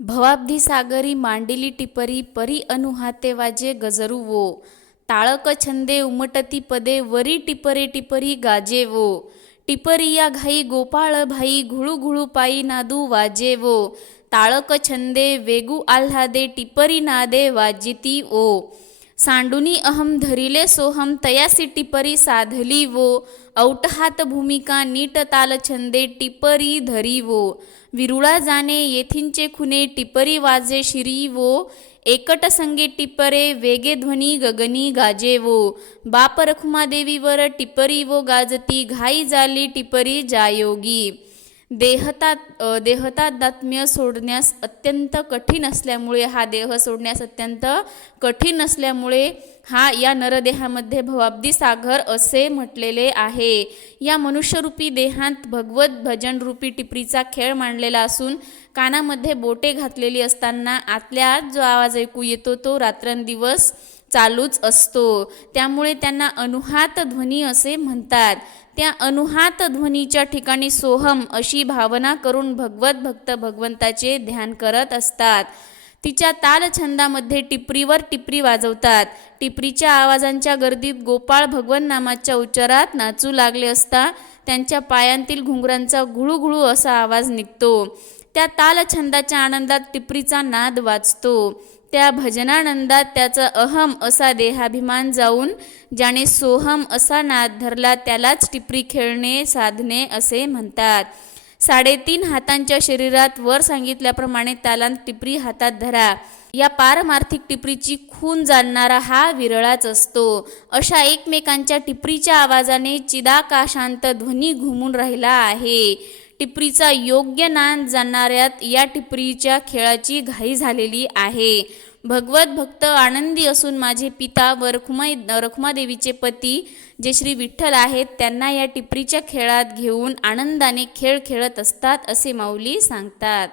भवाब्धी सागरी मांडिली टिपरी परी अनुहाते वाजे गजरू वो टाळक छंदे उमटती पदे वरी टिपरे टिपरी गाजे वो टिपरी या घाई गोपाळ भाई घुळू घुळू पायी नादू वाजे वो टाळक छंदे वेगू आल्हादे सांडुनी अहम धरिले सोहम तयासी टिपरी साधली वो औटहात भूमिका नीट ताल छंदे टिपरी धरी वो विरुळा जाणे येथींचे खुने टिपरी वाजे शिरी वो एकट संगे टिपरे वेगे ध्वनी गगनी गाजे वो बाप रखुमादेवीवर टिपरी वो गाजती घाई झाली टिपरी जायोगी देहतात देहतादात्म्य सोडण्यास अत्यंत कठीण असल्यामुळे हा देह सोडण्यास अत्यंत कठीण असल्यामुळे हा या नरदेहामध्ये भवाब्दी सागर असे म्हटलेले आहे. या मनुष्यरूपी देहांत भगवत भजन रूपी टिपरीचा खेळ मांडलेला असून कानामध्ये बोटे घातलेली असताना आतल्या आत जो आवाज ऐकू येतो तो रात्रंदिवस चालूच असतो. त्यामुळे त्यांना अनुहात ध्वनी असे म्हणतात. त्या अनुहात ध्वनीच्या ठिकाणी सोहम अशी भावना करून भगवत भक्त भगवंताचे ध्यान करत असतात. तिच्या तालछंदामध्ये टिपरीवर टिपरी वाजवतात. टिपरीच्या आवाजांच्या गर्दीत गोपाळ भगवन नामाच्या उच्चारात नाचू लागले असता त्यांच्या पायांतील घुंगरांचा घुळूघुळू असा आवाज निघतो. त्या तालछंदाच्या आनंदात टिपरीचा नाद वाजतो. त्या भजनानंदात त्याचा अहम असा देहाभिमान जाऊन ज्याने सोहम असा नाद धरला त्यालाच टिपरी खेळणे साधणे असे म्हणतात. साडेतीन हातांच्या शरीरात वर सांगितल्याप्रमाणे तालांत टिपरी हातात धरा. या पारमार्थिक टिपरीची खून जाणणारा हा विरळाच असतो. अशा एकमेकांच्या टिपरीच्या आवाजाने चिदाकाशांत ध्वनी घुमून राहिला आहे. टिपरीचा योग्य नान जाणणाऱ्यात या टिपरीच्या खेळाची घाई झालेली आहे. भगवत भक्त आनंदी असून माझे पिता व रखुमा रखुमादेवीचे पती जे श्री विठ्ठल आहेत त्यांना या टिपरीच्या खेळात घेऊन आनंदाने खेळ खेळत असतात असे माऊली सांगतात.